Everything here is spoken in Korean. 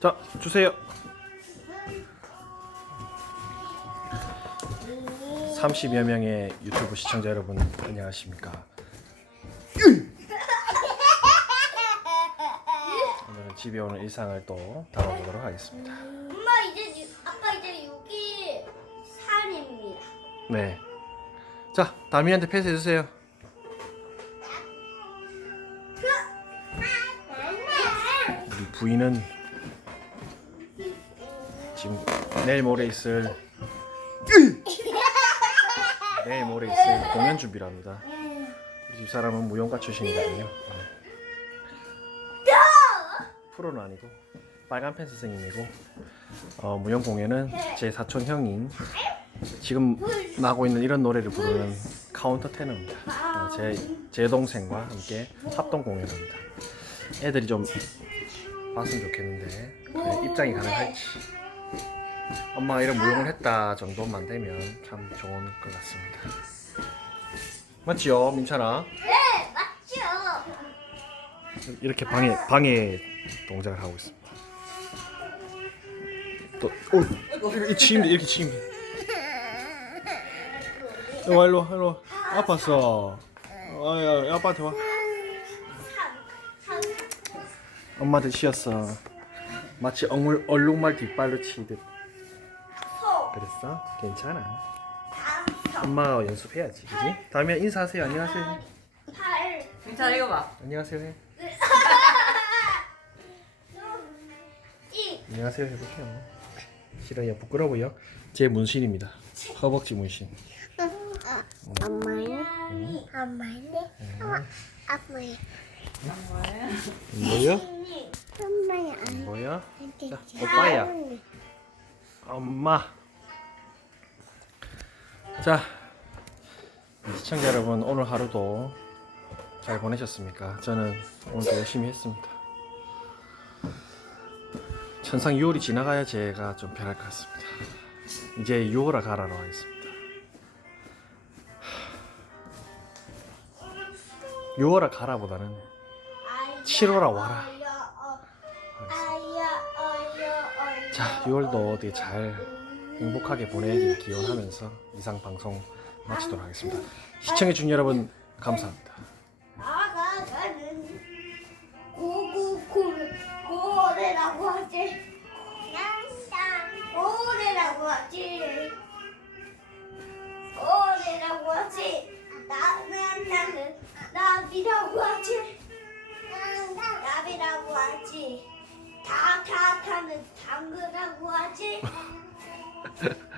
자, 주세요. 30여 명의 유튜브 시청자 여러분 안녕하십니까? 오늘은 집에 오는 일상을 또 담아보도록 하겠습니다. 엄마 이제 유- 아빠 이제 여기 산입니다. 네. 자, 다미한테 패스해 주세요. 부인은 지금 내일 모레 있을 내일 모레 있을 공연 준비를 합니다. 우리 집 사람은 무용가 출신이거든요. 네. 프로는 아니고 빨간 펜 선생님이고 어, 무용 공연은 제 사촌 형인 지금 나고 있는 이런 노래를 부르는 카운터 테너입니다. 어, 제, 제 동생과 함께 합동 공연합니다. 애들이 좀 봤으면 좋겠는데 그 입장이 가능할지 엄마가 이런 무용을 했다 정도만 되면 참 좋은 것 같습니다. 맞지요, 민찬아? 네 맞죠. 이렇게 방해 방해 동작을 하고 있습니다. 또, 어, 이렇게 돼, 이렇게. 일로 와, 일로 와, 일로 와. 아팠어. 아, 야, 야, 아빠한테 와. 산 엄마한테 치였어. 마치 얼룩, 얼룩말 뒷발로 치듯. 소. 그랬어? 괜찮아. 엄마가 연습해야지, 그지? 다음에 인사하세요. 안녕하세요. 팔. 괜찮아 읽어봐. 안녕하세요. 해. 이. 안녕하세요. 해보세요. 싫어요. 부끄러워요. 제 문신입니다. 허벅지 문신. 엄마요? 엄마네? 엄마, 엄마 안 뭐야? 돼. 자, 오빠야. 엄마. 자, 시청자 여러분 오늘 하루도 잘 보내셨습니까? 저는 오늘도 열심히 했습니다. 천상 6월이 지나가야 제가 좀 편할 것 같습니다. 이제 6월아 가라로 하겠습니다. 6월아 가라보다는 7월아 와라. 자, 6월도 어떻게 잘 행복하게 보내길 기원하면서 이상 방송 마치도록 하겠습니다. 시청해주신 여러분 감사합니다. 고래라고 하지. 고래라고 하지. 고래라고 하지. 나는 나는 나비라고. 당근이라고 하지. 다다타는 당근이라고 하지.